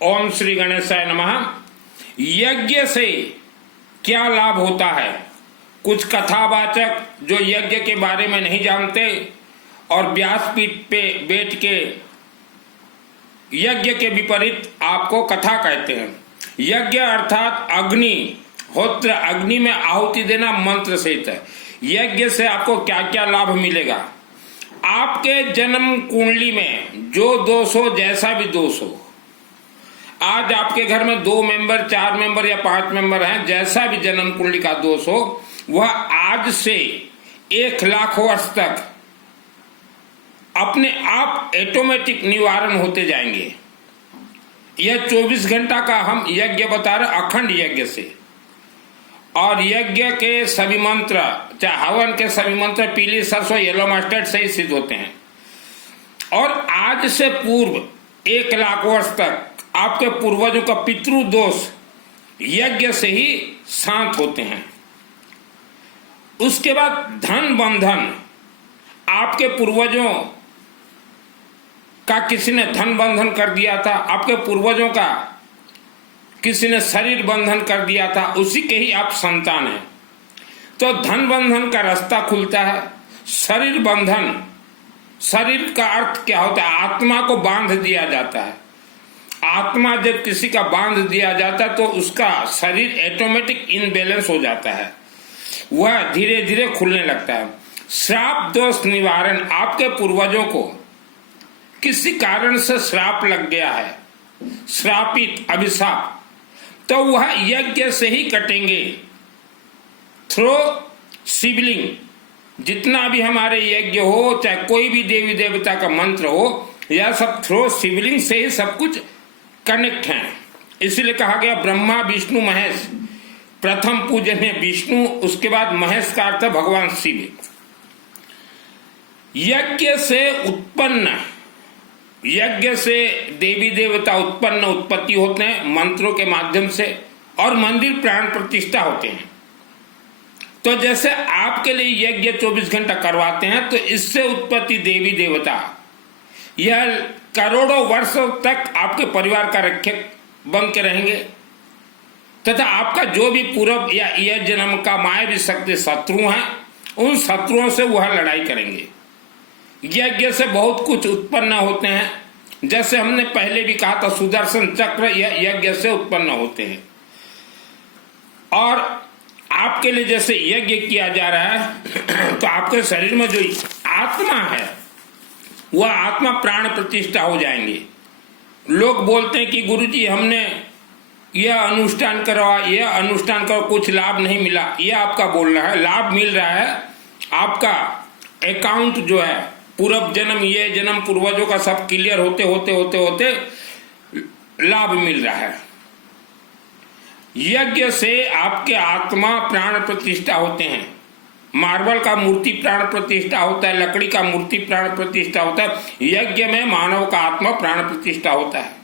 ओम श्री गणेशाय नमः। यज्ञ से क्या लाभ होता है? कुछ कथावाचक जो यज्ञ के बारे में नहीं जानते और व्यासपीठ पे बैठ के यज्ञ के विपरीत आपको कथा कहते हैं। यज्ञ अर्थात अग्नि होत्र, अग्नि में आहुति देना मंत्र सहित है। यज्ञ से आपको क्या क्या लाभ मिलेगा? आपके जन्म कुंडली में जो दोष हो, जैसा भी दोष हो, आज आपके घर में 2 मेंबर, 4 मेंबर या 5 मेंबर हैं, जैसा भी जन्म कुंडली का दोष हो, वह आज से 1 लाख वर्ष तक अपने आप ऑटोमेटिक निवारण होते जाएंगे। यह 24 घंटा का हम यज्ञ बता रहे, अखंड यज्ञ से। और यज्ञ के सभी मंत्र, चाहे हवन के सभी मंत्र पीली सरसों, येलो मस्टर्ड से ही सिद्ध होते हैं। और आज से पूर्व 1 लाख वर्ष तक आपके पूर्वजों का पितृदोष यज्ञ से ही शांत होते हैं। उसके बाद धन बंधन, आपके पूर्वजों का किसी ने धन बंधन कर दिया था, आपके पूर्वजों का किसी ने शरीर बंधन कर दिया था, उसी के ही आप संतान हैं, तो धन बंधन का रास्ता खुलता है। शरीर बंधन, शरीर का अर्थ क्या होता है? आत्मा को बांध दिया जाता है। आत्मा जब किसी का बांध दिया जाता है तो उसका शरीर ऑटोमेटिक इनबैलेंस हो जाता है, वह धीरे धीरे खुलने लगता है। श्राप दोष निवारण, आपके पूर्वजों को किसी कारण से श्राप लग गया है, श्रापित, अभिशाप, तो वह यज्ञ से ही कटेंगे। थ्रो शिवलिंग, जितना भी हमारे यज्ञ हो, चाहे कोई भी देवी देवता का मंत्र हो, यह सब थ्रो शिवलिंग से ही सब कुछ कनेक्ट हैं। इसलिए कहा गया ब्रह्मा विष्णु महेश, प्रथम पूजन है विष्णु, उसके बाद महेश का अर्थ भगवान शिव। यज्ञ से उत्पन्न, यज्ञ से देवी देवता उत्पन्न, उत्पत्ति होते हैं मंत्रों के माध्यम से, और मंदिर प्राण प्रतिष्ठा होते हैं। तो जैसे आपके लिए यज्ञ 24 घंटा करवाते हैं, तो इससे उत्पत्ति देवी देवता यह करोड़ों वर्षों तक आपके परिवार का रक्षक बन के रहेंगे, तथा आपका जो भी पूर्व या यह जन्म का मायावी शक्ति शत्रु हैं, उन शत्रुओं से वह लड़ाई करेंगे। यज्ञ से बहुत कुछ उत्पन्न होते हैं, जैसे हमने पहले भी कहा था, सुदर्शन चक्र यज्ञ से उत्पन्न होते हैं। और आपके लिए जैसे यज्ञ किया जा रहा है, तो आपके शरीर में जो आत्मा है, वह आत्मा प्राण प्रतिष्ठा हो जाएंगे। लोग बोलते हैं कि गुरुजी हमने यह अनुष्ठान करवा, यह अनुष्ठान करो, कुछ लाभ नहीं मिला। यह आपका बोलना है। लाभ मिल रहा है, आपका अकाउंट जो है पूर्व जन्म, ये जन्म, पूर्वजों का सब क्लियर होते होते होते होते लाभ मिल रहा है। यज्ञ से आपके आत्मा प्राण प्रतिष्ठा होते हैं। मार्बल का मूर्ति प्राण प्रतिष्ठा होता है, लकड़ी का मूर्ति प्राण प्रतिष्ठा होता है, यज्ञ में मानव का आत्मा प्राण प्रतिष्ठा होता है।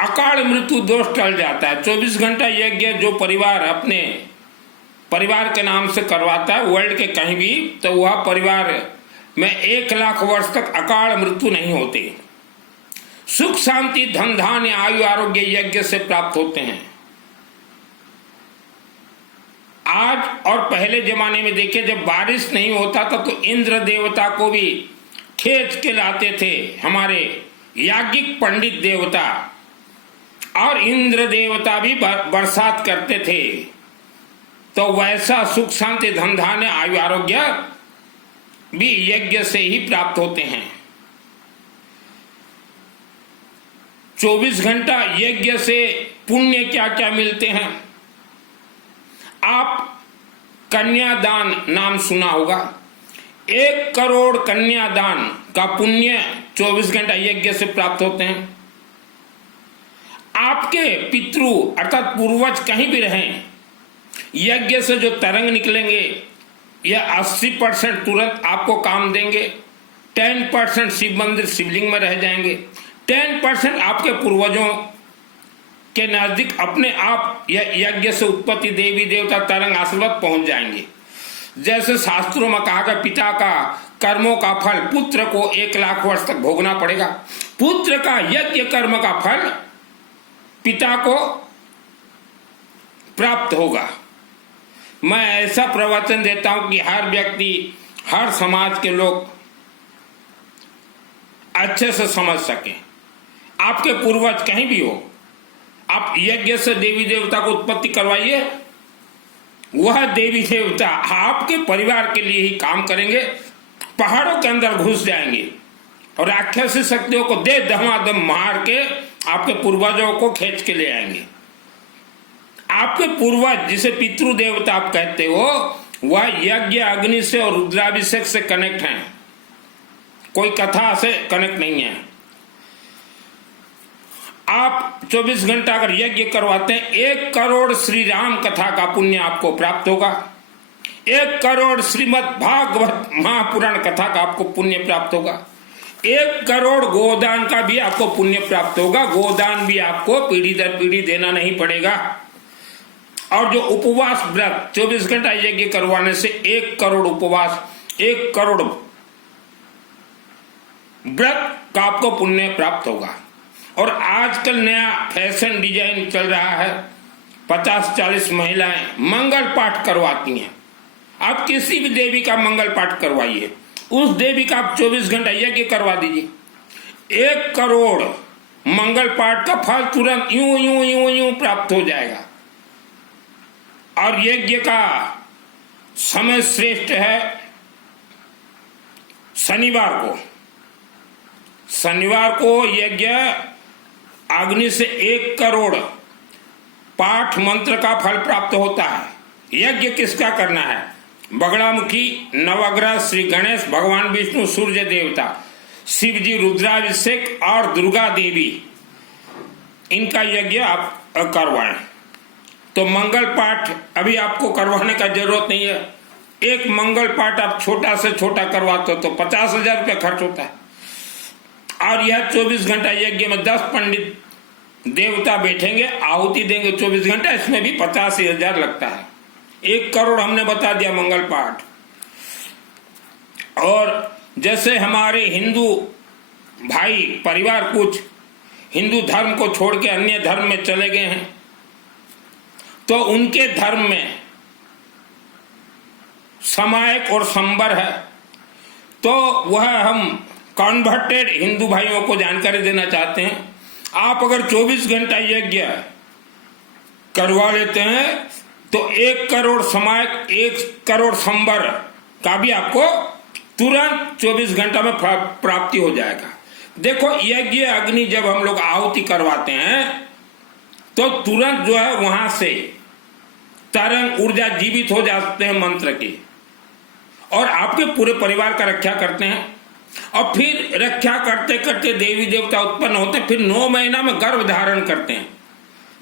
अकाल मृत्यु दोष टल जाता है। 24 घंटा यज्ञ जो परिवार अपने परिवार के नाम से करवाता है वर्ल्ड के कहीं भी, तो वह परिवार में 1 लाख वर्ष तक अकाल मृत्यु नहीं होती। सुख शांति धन धान्य आयु आरोग्य यज्ञ से प्राप्त होते हैं। आज और पहले जमाने में देखिए, जब बारिश नहीं होता था तो इंद्र देवता को भी खींच के लाते थे हमारे याज्ञिक पंडित देवता, और इंद्र देवता भी बरसात करते थे। तो वैसा सुख शांति धन धान्य आयु आरोग्य भी यज्ञ से ही प्राप्त होते हैं। 24 घंटा यज्ञ से पुण्य क्या क्या मिलते हैं? आप कन्यादान नाम सुना होगा। 1 करोड़ कन्यादान का पुण्य 24 घंटा यज्ञ से प्राप्त होते हैं। आपके पितृ अर्थात पूर्वज कहीं भी रहें, यज्ञ से जो तरंग निकलेंगे यह 80% तुरंत आपको काम देंगे। 10% शिव मंदिर शिवलिंग में रह जाएंगे। 10% आपके पूर्वजों के नजदीक अपने आप यज्ञ से उत्पत्ति देवी देवता तरंग आशीर्वाद पहुंच जाएंगे। जैसे शास्त्रों में कहा गया, पिता का कर्मों का फल पुत्र को 1,00,000 वर्ष तक भोगना पड़ेगा। पुत्र का यज्ञ कर्म का फल पिता को प्राप्त होगा। मैं ऐसा प्रवचन देता हूं कि हर व्यक्ति, हर समाज के लोग अच्छे से समझ सके। आपके पूर्वज कहीं भी हो, आप यज्ञ से देवी देवता को उत्पत्ति करवाइए, वह देवी देवता आपके परिवार के लिए ही काम करेंगे, पहाड़ों के अंदर घुस जाएंगे और राक्षसी शक्तियों को दे धमाधम मार के आपके पूर्वजों को खींच के ले आएंगे। आपके पूर्वज जिसे पितृ देवता आप कहते हो, वह यज्ञ अग्नि से और रुद्राभिषेक से कनेक्ट हैं, कोई कथा से कनेक्ट नहीं है। आप 24 घंटा अगर यज्ञ करवाते हैं, 1 करोड़ श्री राम कथा का पुण्य आपको प्राप्त होगा, 1 करोड़ श्रीमद् भागवत महापुराण कथा का आपको पुण्य प्राप्त होगा, 1 करोड़ गोदान का भी आपको पुण्य प्राप्त होगा। गोदान भी आपको पीढ़ी दर पीढ़ी देना नहीं पड़ेगा। और जो उपवास व्रत 24 घंटा यज्ञ करवाने से 1 करोड़ उपवास, 1 करोड़ व्रत का आपको पुण्य प्राप्त होगा। और आजकल नया फैशन डिजाइन चल रहा है, 50-40 महिलाएं मंगल पाठ करवाती हैं। आप किसी भी देवी का मंगल पाठ करवाइए, उस देवी का आप 24 घंटा यज्ञ करवा दीजिए, 1 करोड़ मंगल पाठ का फल तुरंत यूं यूं यूं यूं प्राप्त हो जाएगा। और यज्ञ का समय श्रेष्ठ है शनिवार को। शनिवार को यज्ञ अग्नि से 1 करोड़ पाठ मंत्र का फल प्राप्त होता है। यज्ञ किसका करना है? बगड़ामुखी, नवग्रह, श्री गणेश, भगवान विष्णु, सूर्य देवता, शिव जी, रुद्राभिषेक और दुर्गा देवी, इनका यज्ञ आप करवाएं। तो मंगल पाठ अभी आपको करवाने का जरूरत नहीं है। एक मंगल पाठ आप छोटा से छोटा करवाते हो तो 50,000 रुपये खर्च होता है। और यह 24 घंटा यज्ञ में 10 पंडित देवता बैठेंगे, आहुति देंगे 24 घंटा, इसमें भी 85,000 लगता है। 1 करोड़ हमने बता दिया मंगल पाठ। और जैसे हमारे हिंदू भाई परिवार कुछ हिंदू धर्म को छोड़ के अन्य धर्म में चले गए हैं, तो उनके धर्म में समायक और संबर है, तो वह हम कन्वर्टेड हिंदू भाइयों को जानकारी देना चाहते हैं। आप अगर 24 घंटा यज्ञ करवा लेते हैं तो 1 करोड़ समायक, 1 करोड़ संबर का भी आपको तुरंत 24 घंटा में प्राप्ति हो जाएगा। देखो, यज्ञ अग्नि जब हम लोग आहुति करवाते हैं तो तुरंत जो है वहां से तरंग ऊर्जा जीवित हो जाते हैं मंत्र की, और आपके पूरे परिवार का रक्षा करते हैं। और फिर रक्षा करते करते देवी देवता उत्पन्न होते हैं, फिर 9 महीना में गर्भ धारण करते हैं।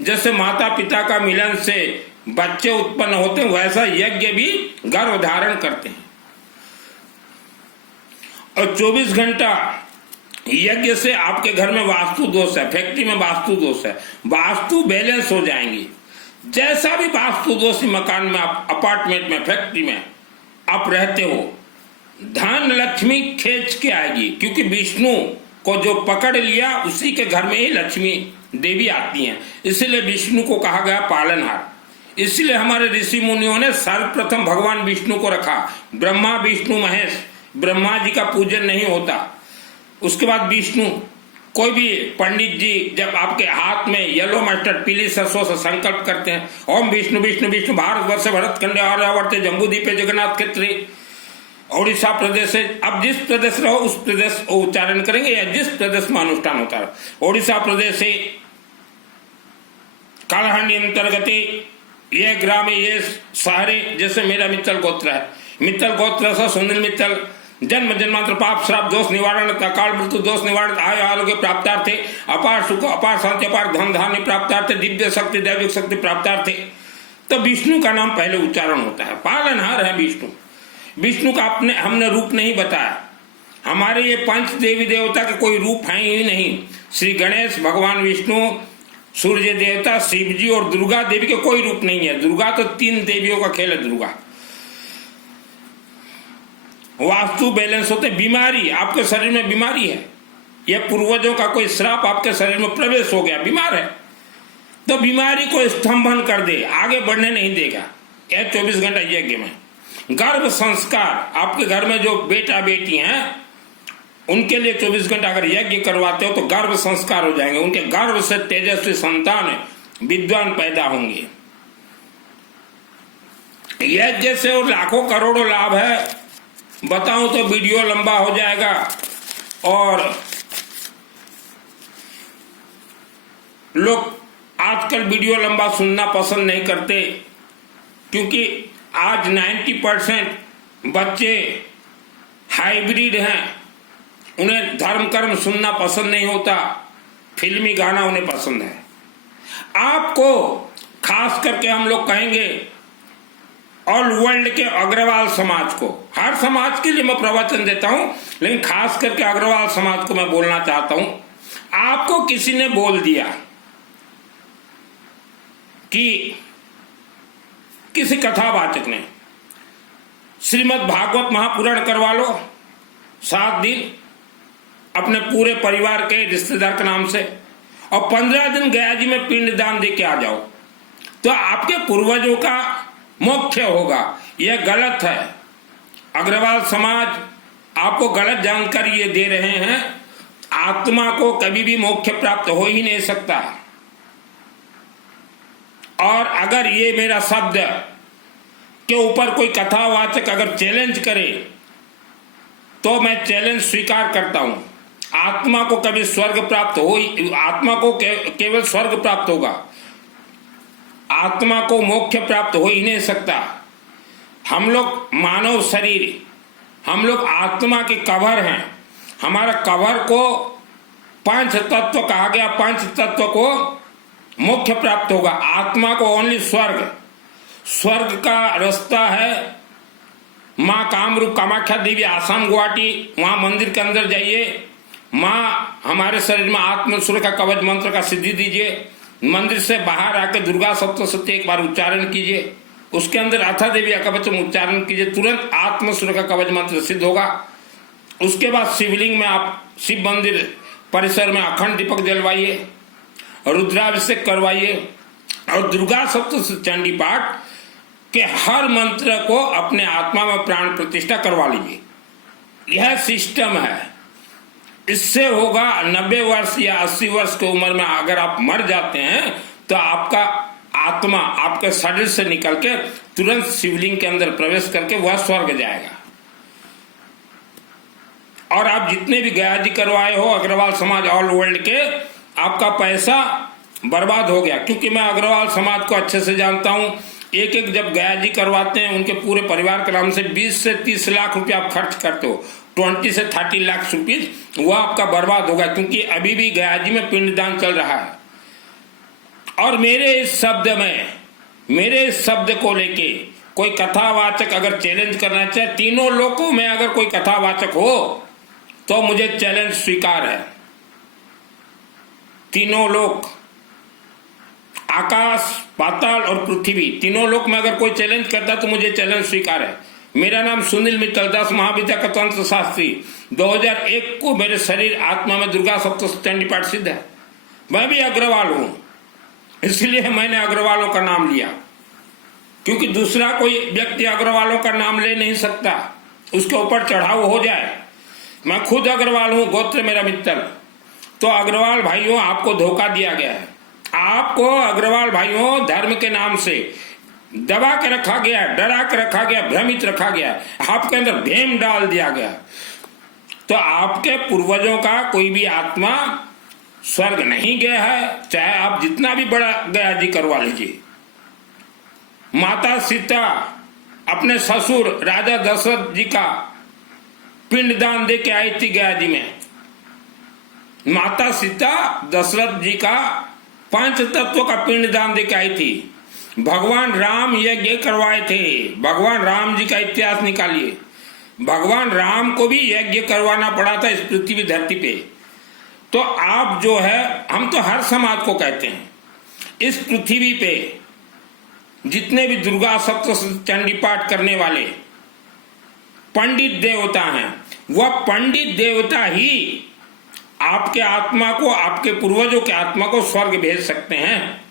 जैसे माता पिता का मिलन से बच्चे उत्पन्न होते हैं, वैसा यज्ञ भी गर्भ धारण करते हैं। और 24 घंटा यज्ञ से आपके घर में वास्तु दोष है, फैक्ट्री में वास्तु दोष है, वास्तु बैलेंस हो जाएंगी। जैसा भी वास्तु दोष मकान में, आप अपार्टमेंट में, फैक्ट्री में आप रहते हो, धन लक्ष्मी खींच के आएगी, क्योंकि विष्णु को जो पकड़ लिया उसी के घर में ही लक्ष्मी देवी आती हैं। इसलिए विष्णु को कहा गया पालनहार। इसलिए हमारे ऋषि मुनियों ने सर्वप्रथम भगवान विष्णु को रखा। ब्रह्मा विष्णु महेश, ब्रह्मा जी का पूजन नहीं होता, उसके बाद विष्णु। कोई भी पंडित जी जब आपके हाथ में येलो मस्टर्ड पीली सरसों से संकल्प करते हैं, ओम विष्णु विष्णु विष्णु भारतवर्ष भरतखंडे आर्यावर्ते जम्बूद्वीपे जगन्नाथ क्षेत्रे उड़ीसा प्रदेश से, अब जिस प्रदेश रहो उस प्रदेश उच्चारण करेंगे या जिस प्रदेश में अनुष्ठान होता है। उड़ीसा प्रदेश से कालाहांडी अंतर्गत ये ग्राम ये शहरे, जैसे मेरा मित्तल गोत्र है, मित्तल गोत्र से सुनील मित्तल, जन्म जन्मांतर पाप श्राप दोष निवारण, अकाल मृत्यु दोष निवारण, आय आरोग्य प्राप्तार्थे, अपार सुख, अपार शांति, अपार धन धान्य प्राप्तार्थे, दिव्य शक्ति दैविक शक्ति प्राप्तार्थे। तो विष्णु का नाम पहले उच्चारण होता है। पालनहार है विष्णु। विष्णु का हमने रूप नहीं बताया। हमारे ये 5 देवी देवता के कोई रूप है ही नहीं। श्री गणेश, भगवान विष्णु, सूर्य देवता, शिव जी और दुर्गा देवी के कोई रूप नहीं है। दुर्गा तो 3 देवियों का खेल है दुर्गा। वास्तु बैलेंस होते, बीमारी, आपके शरीर में बीमारी है, यह पूर्वजों का कोई श्राप आपके शरीर में प्रवेश हो गया, बीमार है, तो बीमारी को स्तंभन कर दे, आगे बढ़ने नहीं देगा यह 24 घंटा यज्ञ में। गर्भ संस्कार, आपके घर में जो बेटा बेटी हैं उनके लिए 24 घंटा अगर यज्ञ करवाते हो तो गर्भ संस्कार हो जाएंगे, उनके गर्भ से तेजस्वी संतान विद्वान पैदा होंगे। यज्ञ से और लाखों करोड़ों लाभ है, बताऊं तो वीडियो लंबा हो जाएगा और लोग आजकल वीडियो लंबा सुनना पसंद नहीं करते, क्योंकि आज 90% बच्चे हाइब्रिड हैं, उन्हें धर्म कर्म सुनना पसंद नहीं होता, फिल्मी गाना उन्हें पसंद है। आपको खास करके हम लोग कहेंगे ऑल वर्ल्ड के अग्रवाल समाज को, हर समाज के लिए मैं प्रवचन देता हूं, लेकिन खास करके अग्रवाल समाज को मैं बोलना चाहता हूं। आपको किसी ने बोल दिया कि किसी कथावाचक ने श्रीमद् भागवत महापुराण करवा लो 7 दिन अपने पूरे परिवार के रिश्तेदार के नाम से, और 15 दिन गया जी में पिंड दान दे के आ जाओ, तो आपके पूर्वजों का मोक्ष होगा। यह गलत है। अग्रवाल समाज आपको गलत जानकारी ये दे रहे हैं। आत्मा को कभी भी मोक्ष प्राप्त हो ही नहीं सकता। और अगर ये मेरा शब्द के ऊपर कोई कथावाचक अगर चैलेंज करे तो मैं चैलेंज स्वीकार करता हूं। आत्मा को कभी स्वर्ग प्राप्त हो, आत्मा को केवल स्वर्ग प्राप्त होगा, आत्मा को मोक्ष प्राप्त हो ही नहीं सकता। हम लोग मानव शरीर, हम लोग आत्मा के कवर हैं। हमारा कवर को 5 तत्व कहा गया, 5 तत्व को मोक्ष प्राप्त होगा, आत्मा को ओनली स्वर्ग। स्वर्ग का रास्ता है माँ कामरूप कामाख्या देवी आसाम गुवाहाटी, वहां मंदिर के अंदर जाइए, माँ हमारे शरीर में आत्म सुरक्षा कवच मंत्र का सिद्धि दीजिए, मंदिर से बाहर आकर दुर्गा सप्तशती एक बार उच्चारण कीजिए, उसके अंदर अथा देवी कवचम उच्चारण कीजिए, तुरंत आत्म सुरक्षा कवच मंत्र सिद्ध होगा। उसके बाद शिवलिंग में आप शिव मंदिर परिसर में अखंड दीपक जलवाइए, रुद्राभिषेक करवाइए और दुर्गा सप्तशती चंडी पाठ के हर मंत्र को अपने आत्मा में प्राण प्रतिष्ठा करवा लीजिए। यह सिस्टम है। इससे होगा 90 वर्ष या 80 वर्ष की उम्र में अगर आप मर जाते हैं तो आपका आत्मा आपके शरीर से निकल के तुरंत शिवलिंग के अंदर प्रवेश करके वह स्वर्ग जाएगा। और आप जितने भी गया जी करवाए हो अग्रवाल समाज ऑल वर्ल्ड के, आपका पैसा बर्बाद हो गया। क्योंकि मैं अग्रवाल समाज को अच्छे से जानता हूं। एक जब गया जी करवाते हैं उनके पूरे परिवार के नाम से 20 से 30 लाख रुपए आप खर्च करते हो, 20 से 30 लाख रुपीज वह आपका बर्बाद होगा। क्योंकि अभी भी गया जी में पिंडदान चल रहा है। और मेरे इस शब्द को लेके कोई कथावाचक अगर चैलेंज करना चाहे, तीनों लोगों में अगर कोई कथावाचक हो तो मुझे चैलेंज स्वीकार है। तीनों लोक, आकाश पाताल और पृथ्वी, तीनों लोक में अगर कोई चैलेंज करता तो मुझे चैलेंज स्वीकार है। मेरा नाम सुनील मित्तल, 10 महाविद्या का तंत्र शास्त्री। 2001 को मेरे शरीर आत्मा में दुर्गा सप्तशती चंडी पाठ सिद्ध है। मैं भी अग्रवाल हूं, इसलिए मैंने अग्रवालों का नाम लिया। क्योंकि दूसरा कोई व्यक्ति अग्रवालों का नाम ले नहीं सकता, उसके ऊपर चढ़ाव हो जाए। मैं खुद अग्रवाल हूं, गोत्र मेरा मित्तल। तो अग्रवाल भाइयों, आपको धोखा दिया गया है। आपको अग्रवाल भाइयों धर्म के नाम से दबा के रखा गया, डरा के रखा गया, भ्रमित रखा गया, आपके अंदर भेम डाल दिया गया। तो आपके पूर्वजों का कोई भी आत्मा स्वर्ग नहीं गया है, चाहे आप जितना भी बड़ा गया जी करवा लीजिए। माता सीता अपने ससुर राजा दशरथ जी का पिंडदान दे के आई थी गया जी में। माता सीता दशरथ जी का 5 तत्व का पिंडदान दे के आई थी। भगवान राम यज्ञ करवाए थे। भगवान राम जी का इतिहास निकालिए। भगवान राम को भी यज्ञ करवाना पड़ा था इस पृथ्वी धरती पे। तो आप जो है, हम तो हर समाज को कहते हैं, इस पृथ्वी पे जितने भी दुर्गा सप्तशती चंडी पाठ करने वाले पंडित देवता हैं, वह पंडित देवता ही आपके आत्मा को, आपके पूर्वजों के आत्मा को स्वर्ग भेज सकते हैं।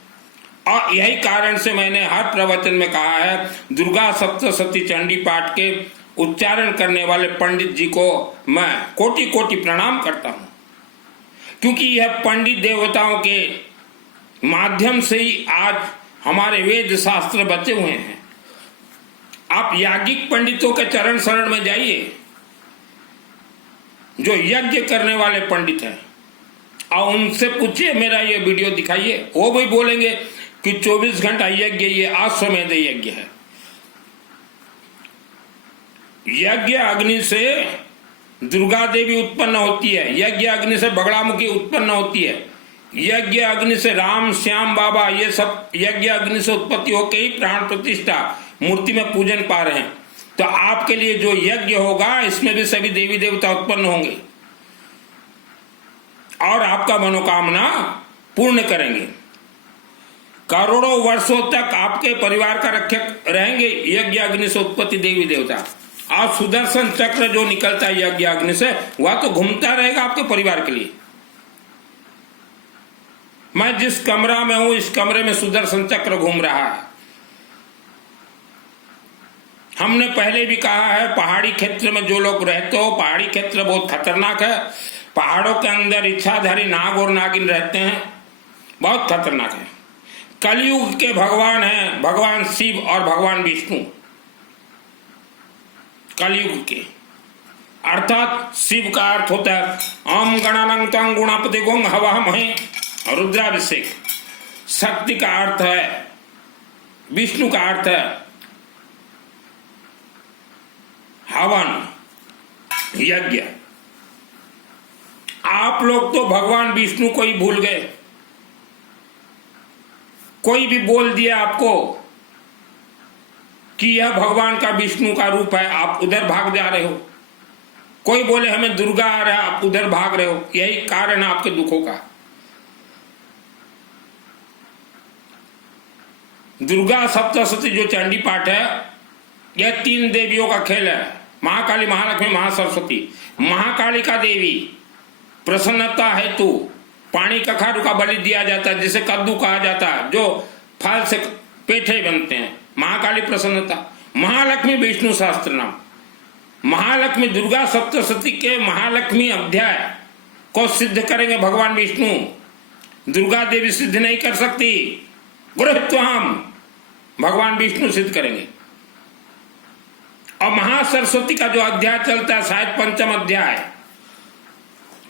और यही कारण से मैंने हर प्रवचन में कहा है, दुर्गा सप्तशती चंडी पाठ के उच्चारण करने वाले पंडित जी को मैं कोटि कोटि प्रणाम करता हूं, क्योंकि यह पंडित देवताओं के माध्यम से ही आज हमारे वेद शास्त्र बचे हुए हैं। आप याज्ञिक पंडितों के चरण शरण में जाइए, जो यज्ञ करने वाले पंडित हैं, और उनसे पूछिए मेरा ये वीडियो दिखाइए, वो भी बोलेंगे कि 24 घंटा यज्ञ, ये अश्वमेध यज्ञ है। यज्ञ अग्नि से दुर्गा देवी उत्पन्न होती है, यज्ञ अग्नि से बगड़ामुखी उत्पन्न होती है, यज्ञ अग्नि से राम श्याम बाबा, ये सब यज्ञ अग्नि से उत्पत्ति होकर ही प्राण प्रतिष्ठा मूर्ति में पूजन पा रहे हैं। तो आपके लिए जो यज्ञ होगा, इसमें भी सभी देवी देवता उत्पन्न होंगे और आपका मनोकामना पूर्ण करेंगे। करोड़ों वर्षों तक आपके परिवार का रक्षक रहेंगे यज्ञ अग्नि से उत्पत्ति देवी देवता। और सुदर्शन चक्र जो निकलता है यज्ञ अग्नि से, वह तो घूमता रहेगा आपके परिवार के लिए। मैं जिस कमरा में हूं, इस कमरे में सुदर्शन चक्र घूम रहा है। हमने पहले भी कहा है, पहाड़ी क्षेत्र में जो लोग रहते हो, पहाड़ी क्षेत्र बहुत खतरनाक है। पहाड़ों के अंदर इच्छाधारी नाग और नागिन रहते हैं, बहुत खतरनाक है। कलयुग के भगवान हैं भगवान शिव और भगवान विष्णु। कलयुग के अर्थात शिव का अर्थ होता है ओम गणानं त्वं गुणपति गुं हवामहे रुद्राभिषेक। शक्ति का अर्थ है, विष्णु का अर्थ है हवन, यज्ञ। आप लोग तो भगवान विष्णु को ही भूल गए। कोई भी बोल दिया आपको कि यह भगवान का विष्णु का रूप है, आप उधर भाग जा रहे हो। कोई बोले हमें दुर्गा आ रहा है, आप उधर भाग रहे हो। यही कारण है आपके दुखों का। दुर्गा सप्तशती जो चंडी पाठ है, यह 3 देवियों का खेल है, महाकाली, महालक्ष्मी, महासरस्वती। महाकालिका देवी प्रसन्नता हेतु पानी कखारू का बलि दिया जाता है, जिसे कद्दू कहा जाता है, जो फल से पेठे बनते हैं। महाकाली प्रसन्नता। महालक्ष्मी विष्णु शास्त्र नाम। महालक्ष्मी दुर्गा सप्तशती के महालक्ष्मी अध्याय को सिद्ध करेंगे भगवान विष्णु। दुर्गा देवी सिद्ध नहीं कर सकती, गृहत्वम भगवान विष्णु सिद्ध करेंगे। और महासरस्वती का जो अध्याय चलता है, शायद 5म अध्याय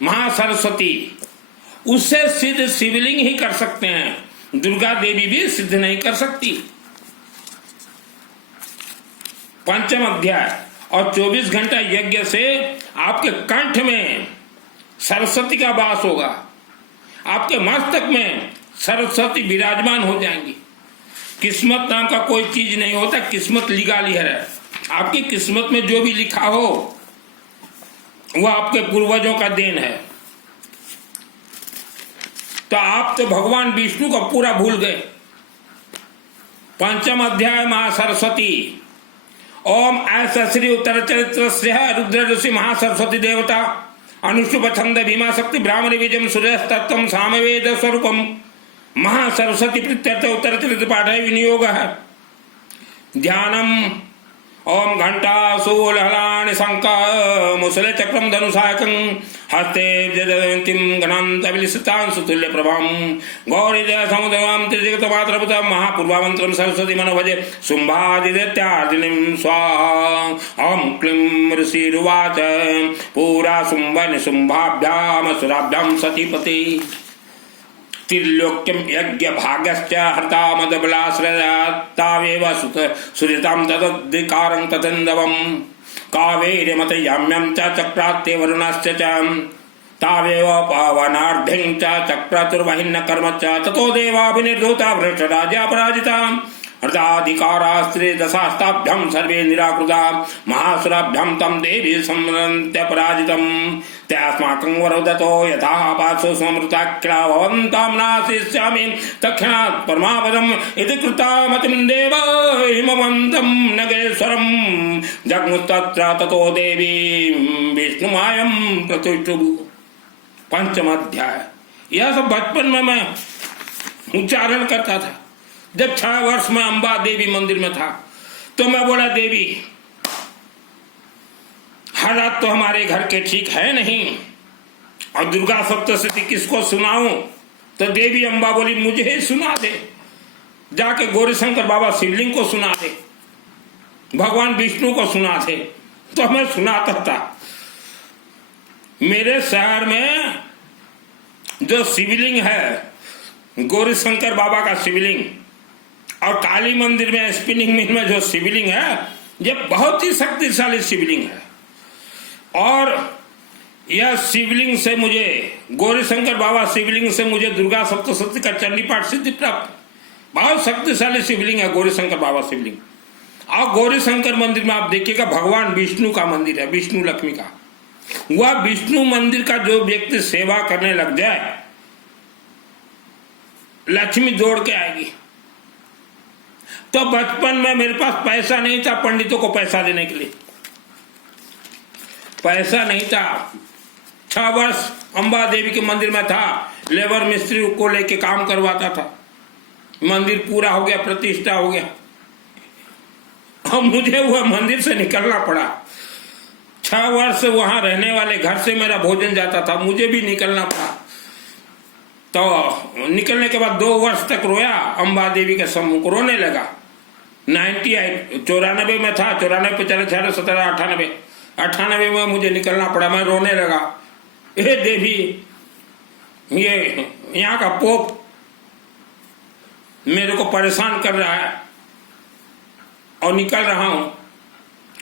महासरस्वती, उससे सिद्ध शिवलिंग ही कर सकते हैं, दुर्गा देवी भी सिद्ध नहीं कर सकती। 5म अध्याय और 24 घंटा यज्ञ से आपके कंठ में सरस्वती का वास होगा, आपके मस्तक में सरस्वती विराजमान हो जाएंगी। किस्मत नाम का कोई चीज नहीं होता, किस्मत लिगाली है। आपकी किस्मत में जो भी लिखा हो वह आपके पूर्वजों का देन है। तो आप तो भगवान विष्णु को पूरा भूल गए। 5म अध्याय महासरस्वती। ओम ऐसा श्री उत्तर चरित्र रुद्र ऋषि महासरस्वती देवता अनुष्टुप छंद भीमा शक्ति ब्राह्मण बीजम सूर्यस्तत्व सामवेद स्वरूपम महासरस्वती प्रत्यर्थ उत्तर चरित्र पाठ विनियोग है। ध्यानम ओम घंटा शूलहलानि शंख मुसले चक्रम धनुषाकं हस्ते जयंतीम गणांत विलिसितां सुतुल्य प्रभाम गौरी जय समुद्रम त्रिजगत मात्रपुत महापूर्वामंत्रम सरस्वती मनोभजे शुंभादिदैत्यार्दिनीं स्वाहा। ओम क्लीं ऋषिरुवाच पूरा शुंभ निशुंभाभ्याम असुराभ्याम सतीपति त्रिलोक्यम यज्ञ भागश्च हर्ता मदबलाश्रयात्तावेव सुरितां तदधिकारं तदंदवं कावेरी मत याम्यं च चक्रात्ते वरुणश्च च तावेव पावनार्धिं च चक्रतुर्वहिन्न कर्म च ततो देवाभिनिर्धूता भ्रष्टराज्या पराजिता अर्धाधिकारास्त्रे दशास्ताभ्यम सर्वे निराकृता महासुराभ्यम तम देवी समरन्त्य पराजितम त्यास्माकं वरदतो यथा पासो समृताख्या भवन्तां नाशिष्यामि तक्षणात् परमापदम् इति कृता मतिं देव हिमवन्तं नगेश्वरं जग्मुस्तत्र ततो देवी विष्णुमायं प्रतिष्ठुः। पंचम अध्याय। यह सब बचपन में मैं उच्चारण करता था। जब 6 वर्ष में अंबा देवी मंदिर में था तो मैं बोला, देवी हालात तो हमारे घर के ठीक है नहीं और दुर्गा सप्तशती किसको सुनाऊं? तो देवी अंबा बोली, मुझे ही सुना दे, जाके गौरीशंकर बाबा शिवलिंग को सुना दे, भगवान विष्णु को सुना दे। तो मैं सुनाता था। मेरे शहर में जो शिवलिंग है, गौरीशंकर बाबा का शिवलिंग, और काली मंदिर में स्पिनिंग मिल में जो शिवलिंग है, ये बहुत ही शक्तिशाली शिवलिंग है। और यह शिवलिंग से मुझे, गौरीशंकर बाबा शिवलिंग से मुझे दुर्गा सप्तशती का चंडी पाठ सिद्धि प्राप्त। बहुत शक्तिशाली शिवलिंग है गौरीशंकर बाबा शिवलिंग। और गौरीशंकर मंदिर में आप देखिएगा, भगवान विष्णु का मंदिर है, विष्णु लक्ष्मी का। वह विष्णु मंदिर का जो व्यक्ति सेवा करने लग जाए, लक्ष्मी दौड़ के आएगी। तो बचपन में मेरे पास पैसा नहीं था पंडितों को पैसा देने के लिए, पैसा नहीं था। 6 वर्ष अंबा देवी के मंदिर में था, लेबर मिस्त्री को लेके काम करवाता था। मंदिर पूरा हो गया, प्रतिष्ठा हो गया, और मुझे वह मंदिर से निकलना पड़ा। 6 वर्ष वहां रहने वाले घर से मेरा भोजन जाता था, मुझे भी निकलना पड़ा। तो निकलने के बाद 2 वर्ष तक रोया अंबा देवी के सम्मुख, रोने लगा। 94 में था, 94 पे चले 96, 97, 98 में मुझे निकलना पड़ा। मैं रोने लगा, हे देवी, ये यहाँ का पोप मेरे को परेशान कर रहा है, और निकल रहा हूं।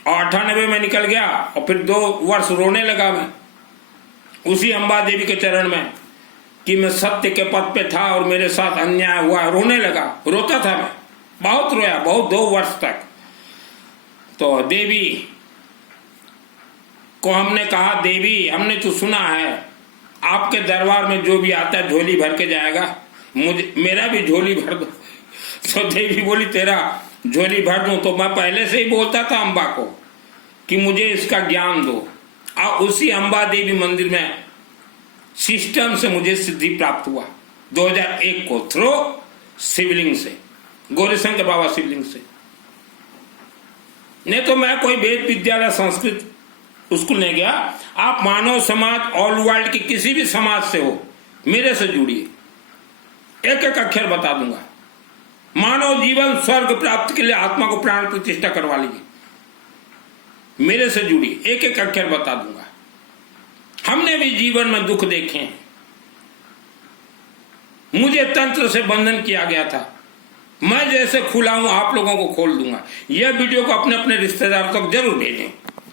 और 98 में निकल गया, और फिर 2 वर्ष रोने लगा मैं उसी अंबा देवी के चरण में, कि मैं सत्य के पथ पे था और मेरे साथ अन्याय हुआ। रोने लगा, रोता था मैं, बहुत रोया, बहुत 2 वर्ष तक। तो देवी को हमने कहा, देवी हमने तो सुना है आपके दरबार में जो भी आता है झोली भर के जाएगा, मुझे मेरा भी झोली भर दो। तो देवी बोली, तेरा झोली भर दूं? तो मैं पहले से ही बोलता था अम्बा को कि मुझे इसका ज्ञान दो। और उसी अंबा देवी मंदिर में सिस्टम से मुझे सिद्धि प्राप्त हुआ 2001 को, थ्रो शिवलिंग से, गौरीशंकर बाबा शिवलिंग से। नहीं तो मैं कोई वेद विद्यालय संस्कृत स्कूल नहीं गया। आप मानव समाज ऑल वर्ल्ड के किसी भी समाज से हो, मेरे से जुड़िए, एक एक अक्षर बता दूंगा। मानव जीवन स्वर्ग प्राप्त के लिए आत्मा को प्राण प्रतिष्ठा करवा लीजिए, मेरे से जुड़िए, एक एक अक्षर बता दूंगा। हमने भी जीवन में दुख देखे हैं। मुझे तंत्र से बंधन किया गया था, मैं जैसे खुला हूं आप लोगों को खोल दूंगा। यह वीडियो को अपने अपने रिश्तेदारों तक जरूर भेजें।